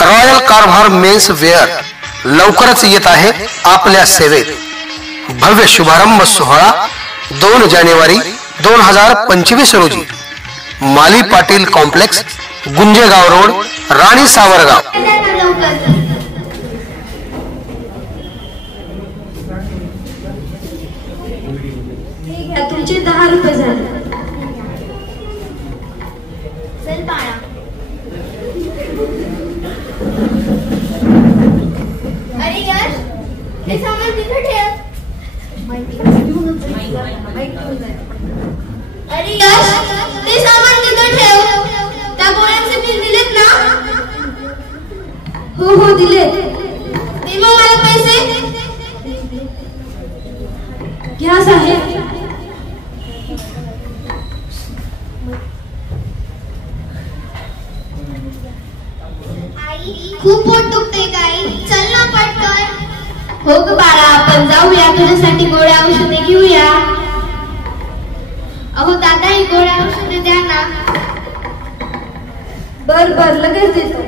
Royal कारभार men's wear लवकरच येत आहे आपल्या सेवेत. भव्य शुभारंभ सोहळा 2 जानेवारी 2025 रोजी माली पाटील कॉम्प्लेक्स, गुंजेगाव रोड, राणी सावरगाव. तुमचे 10 रुपये झाले. चल बाळा. अरे यार, हे सामान तिथे ठेव. अरे यार, ते सामान तिथे ठेव. त्या गोळ्यांचे बिल दिलेत ना? हो हो दिले. दे मग मला पैसे. घ्या साहेब. खूप पोट दुखते काही. चल ना पटकन. हो ग बाळा, आपण जाऊया, तुझ्यासाठी गोळ्या औषधे घेऊया. अहो दादा, ही गोळ्या औषधे द्या ना. बर बर, लगेच देतो.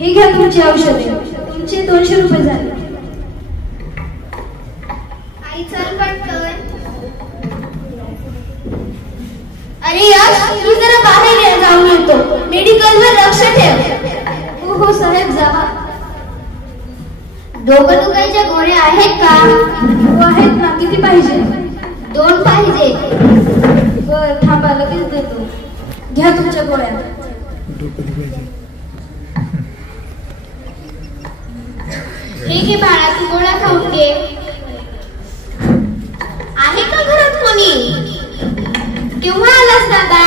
हे घ्या तुमची औषधे. तुमचे 200 रुपये झाले. आई चल पटकन. अरे यार, तू जरा बाहेर जाऊन येतो. मेडिकलवर लक्ष ठेव. हो हो साहेब, जावा. डोकं दुखायच्या गोळ्या आहेत का? हो आहेत ना. किती पाहिजे? 2 पाहिजे. बर, थांबा, लगेच देतो. घ्या तुमच्या गोळ्या. हे घे बाळा, तू गोळ्या खाऊन घे. आहे का घरात कोणी? केव्हा आलास दादा?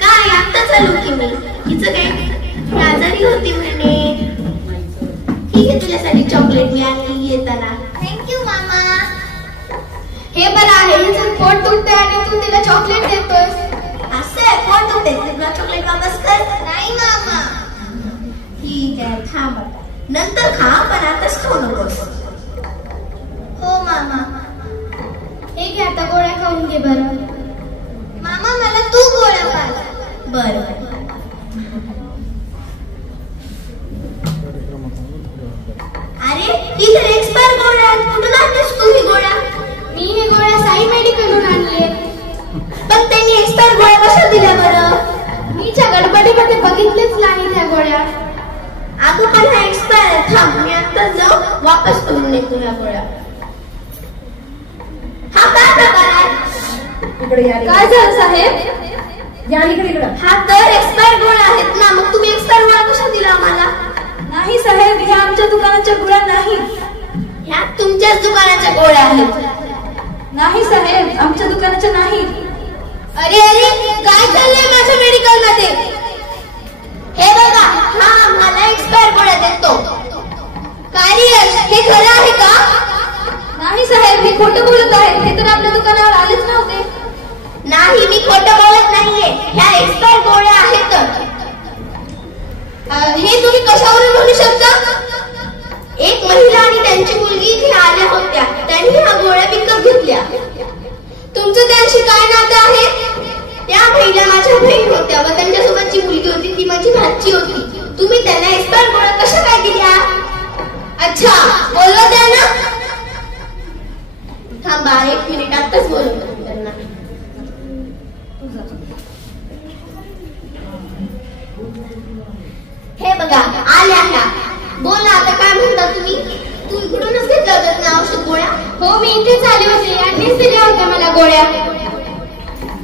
काय आता चालू की मी? हिचं काय, ही आजारी होती म्हणे. ठीक आहे, तुझ्यासाठी चॉकलेट मी आणली येताना. थँक्यू मामा. हे बरं आहे, हिचं पोट दुखते आणि तू तिला चॉकलेट देतोस. असं आहे, पोट दुखते, तुला चॉकलेट वापस कर. नाही मामा. ठीक आहे, थांब आता. नंतर खा, पण आताच खाऊ नकोस. हो मामा. हे घे, आता गोळ्या खाऊन घे बरं. मामा, मला तू गोळ्या पाज. बरं. अरे, ही तर एक्सपायर गोळ्या आहेत. कुठून आणलीस तू ही गोळ्या? मी ही गोळ्या साई मेडिकलहून आणली. पण त्यांनी एक्सपायर गोळ्या कशा दिल्या बरं? मीच्या गडबडीमध्ये बघितलेच नाही त्या गोळ्या. अगं पण ह्या एक्सपायर आहे. थांब, मी आता जाऊ वापस करून देतो ह्या गोळ्या. हा काय प्रकार आहे? काय झालं साहेब? या इकडे. हा तर एक्सपायर गोळ्या आहेत ना, मग तुम्ही एक्सपायर गोळ्या कशा दिल्या आम्हाला? नाही साहेब, ह्या आमच्या दुकानाच्या गोळ्या नाहीत. ह्या तुमच्याच दुकानाच्या गोळ्या आहेत. नाही साहेब, आमच्या दुकानाच्या नाहीत. अरे अरे, काय चाललंय माझ्या मेडिकल मध्ये? हे बघा, हा मला एक्सपायर गोळ्या देतो. काय रियल, हे खरं आहे का? नाही साहेब, हे खोटं बोलत आहेत. हे तर आपल्या दुकानावर आलेच नव्हते. नाही, मी खोटं बोलत नाहीये. ह्या एक्सपायर गोळ्या आहेत. हे तुम्ही कशावरून म्हणू शकता? एक महिला आणि त्यांची मुलगी इथे आल्या होत्या. त्यांनी ह्या गोळ्या विकत घेतल्या. तुमचं त्यांशी काय नातं आहे? त्या महिला माझ्या बहीण होत्या व त्यांच्यासोबत जी मुलगी होती ती माझी भाची होती. तुम्ही त्यांना एक्सपायर गोळ्या कशा काय दिल्या? अच्छा, बोललो द्या ना. थांबा 1 मिनिट, आताच बोलतो त्यांना. हे बघा, आल्या ह्या. बोला आता, काय म्हणता तुम्ही? तू इकडूनच घेतल्या होत्यात ना औषध गोळ्या? हो, मी इथेच आले होते. यांनीच दिल्या होत्या मला गोळ्या.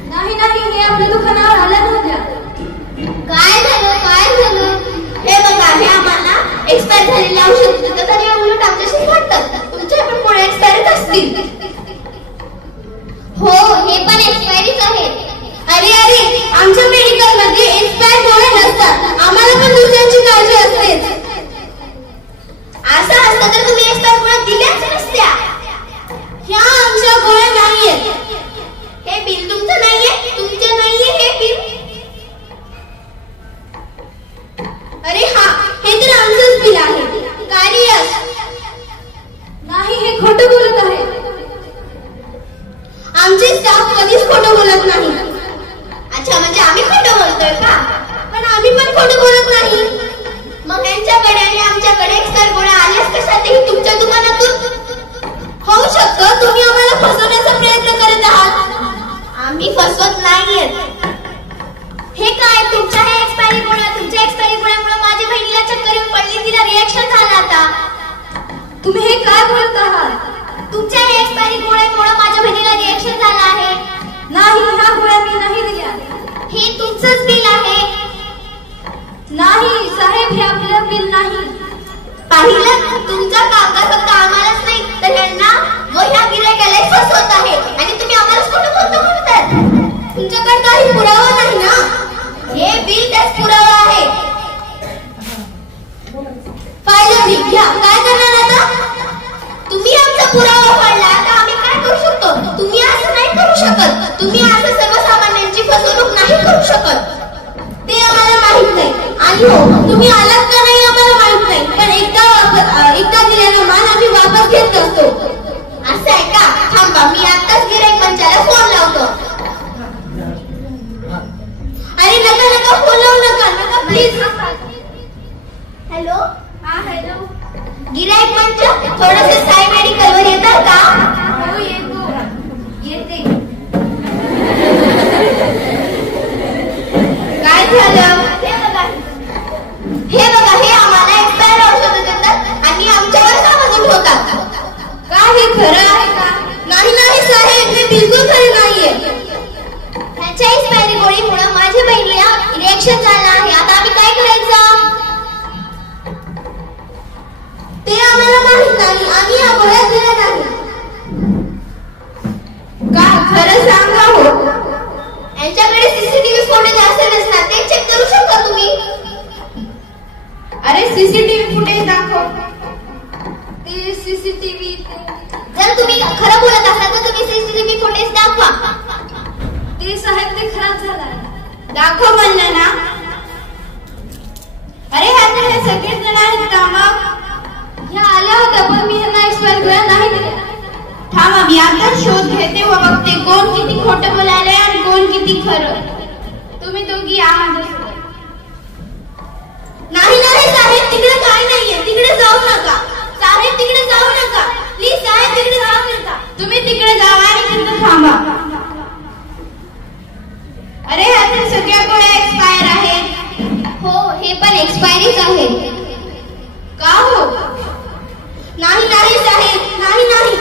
नाही नाही, हे आपल्या दुकानावर आल्या नव्हत्या. काय झालं, काय झालं? हे बघा, हे आम्हाला एक्सपायर झालेले औषध देतात आणि उलट आमच्याशी वाटतात. तुमच्या पण गोळ्या एक्सपायरच असतील. हो, हे पण एक्सपायरीच आहेत. अरे अरे, आमच्या मेडिकल मध्ये एक्सपायर गोळ्या नसतात. आम्हाला पण दुसऱ्यांची काळजी असते. असं असतं तर तुम्ही एक्सपायर गोळ्या दिल्याच नसत्या. ह्या आमच्या गोळ्या नाहीयेत. हे बिल तुमचं नाहीये, तुमचे नाहीये हे बिल. अरे हा, हे तर आमचंच बिल आहे. कार्य नाही, हे खोटं बोलत आहे. आमचे स्टाफ कधीच खोटं बोलत नाही. अच्छा, म्हणजे आम्ही खोटं बोलतोय का? पण आम्ही पण खोटं बोलत नाही. मग यांच्याकडे आणि आमच्याकडे एक्सपायर गोळ्या आल्याच कशातही तुमच्या दुकानातून? होऊ शकतं तुम्ही आम्हाला फसवण्याचा प्रयत्न करत आहात. आम्ही फसवत नाहीये. हे काय तुमच्या हे एक्सपायरी गोळ्या, तुमच्या एक्सपायरी गोळ्यामुळे माझ्या बहिणीला चक्कर येऊन पडली, तिला रिएक्शन झालं. आता तुम्ही हे काय बोलत आहात? तुमच्या हे एक्सपायरी गोळ्यामुळे माझ्या बहिणीला रिएक्शन झालं आहे. नाही, ह्या गोळ्या मी नाही दिल्या. हे तुमचंच बिल आहे. नाही साहेब, हे आपलं बिल नाही. पाहिलं, तुमचा कागद फक्त आम्हालाच नाही तर यांना व ह्या गिऱ्हाईकाला फसवत आहे आणि तुम्ही आम्हालाच खोटं म्हणतात. तुमच्याकडे काही पुरावा नाही ना? हे बिल त्याच पुरावा आहे. फाईल घ्या. काय करणार आता? तुम्ही आमचा पुरावा पाडला, आता आम्ही काय करू शकतो? तुम्ही असं नाही करू शकत. तुम्ही असं सर्वसामान्यांची फसवणूक नाही करू शकत. ते आम्हाला माहित नाही. आणि हो, तुम्ही आलात का नाही आम्हाला माहित नाही, पण एकदा दिलेला माल आम्ही वापस घेत असतो. असं आहे का? थांबा, मी आताच गिऱ्हाईक मंचाला फोन लावतो. अरे नका फोन लावू नका प्लीज. हॅलो. हा हॅलो. गिऱ्हाईक मंच, थोडंसं साई मेडिकलवर येतात का? हो येतो. येते. काय झालं? हे बघा, हे आम्हाला एक्सपायर औषधं देतात आणि आमच्यावर सामावून ठेवतात. काय हे खरं आहे का? नाही साहेब, हे बिलकुल खरे नाहीये. ह्याच्या एक्सपायरी गोळीमुळे माझ्या बहिणीला रिएक्शन झालं आहे. आता आम्ही काय करायचं? ते आम्हाला माहित नाही. आम्ही या गोळ्या दिल्या नाही. का खरं सांगा हो. यांच्याकडे सीसीटीव्ही फुटेज असेलच ना, ते चेक करू शकता तुम्ही. अरे सीसीटीव्ही फुटेज दाखव. ते सीसीटीव्ही, जर तुम्ही खरं बोलत असाल तर तुम्ही सीसीटीव्ही फुटेज दाखवा. ते साहेब ते खराब झालं. दाखव म्हणलं ना. अरे ह्यात हे सगळेच जण आहेत का? मग ह्या आल्या होत्या, पण मी ह्यांना एक्सपायर गोळ्या नाही दिल्या. थांबा, मी आता शोध घेते व बघते कोण किती खोटं बोलायला आणि कोण किती खरं. तुम्ही दोघी या माझ्यासोबत. नाही साहेब, तिकडे काही नाहीये. तिकडे जाऊ नका साहेब, तिकडे जाऊ नका प्लीज साहेब, तिकडे जाऊ नका. तुम्ही तिकडे जावा आणि तिथं थांबा. अरे ह्यातील सगळ्या गोळ्या एक्सपायर आहेत. हो, हे पण एक्सपायरीच आहे. का हो? नाही साहेब, नाही.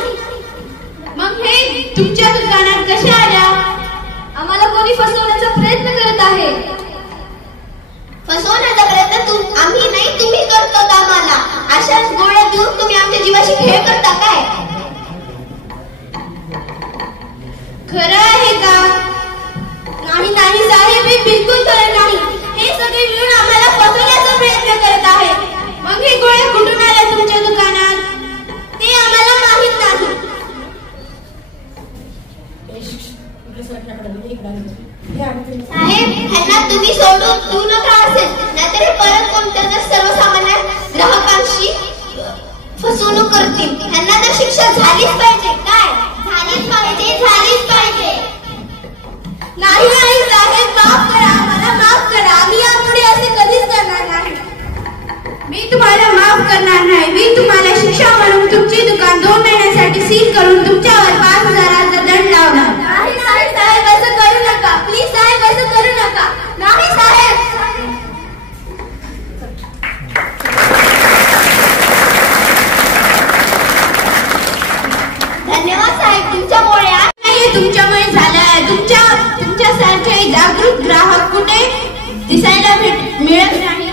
मग हे तुमच्या दुकानात कशा आल्या? आम्हाला कोणी फसवण्याचा प्रयत्न करत आहे. फसवण्याचा प्रयत्न आम्ही नाही, तुम्ही करतो. आम्हाला अशाच गोळ्या देऊन तुम्ही आमच्या जीवाशी खेळ करता काय? खरं आहे का? नाही साहेब, हे बिलकुल खरं नाही. हे सगळे मिळून आम्हाला फसवण्याचा प्रयत्न करत आहेत. मग हे गोळ्या कुठून आल्या तुमच्या दुकानात? ते आम्हाला माहित नाही. साहेब, ह्यांना तुम्ही सोडून देऊ नका असेल, नाहीतर हे परत कोणत्या तर सर्वसामान्य ग्राहकांशी फसवणूक करतील. ह्यांना तर शिक्षा झालीच पाहिजे. काय झालीच पाहिजे. नाही साहेब, माफ करा, आम्हाला माफ करा. आम्ही यापुढे असे कधीच करणार नाही. मी तुम्हाला माफ करणार नाही. मी तुम्हाला शिक्षा म्हणून तुमची दुकान 2 महिन्यासाठी सील करून तुमच्यावर 5,000चा दंड लावणार. नाही साहेब, असं करू नका प्लीज साहेब, असं करू नका. नाही साहेब. धन्यवाद साहेब, तुमच्यामुळे तुमच्यामुळे झालं. तुमच्यासारखे जागृत ग्राहक कुठे दिसायला मिळत नाही.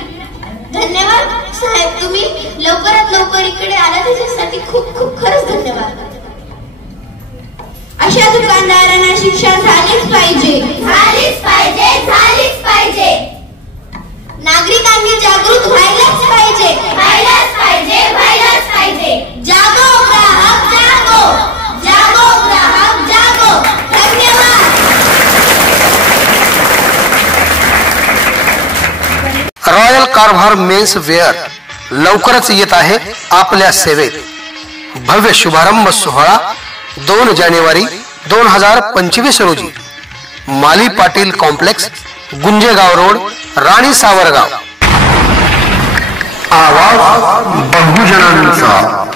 धन्यवाद साहेब, तुम्ही लवकरात लवकर इकडे आला त्याच्यासाठी खूप खरंच धन्यवाद. अशा दुकानदारांना शिक्षा झालीच पाहिजे. नागरिकांनी जागृत व्हायलाच पाहिजे. जागो ग्राहक जागो. धन्यवाद. रॉयल कारभार मेन्स वेअर लवकरच येत आहे आपल्या सेवेत. भव्य शुभारंभ सोहळा 2 जानेवारी 2025 रोजी माली पाटील कॉम्प्लेक्स, गुंजेगाव रोड, राणी सावरगाव. आवाज बहुजनांचा.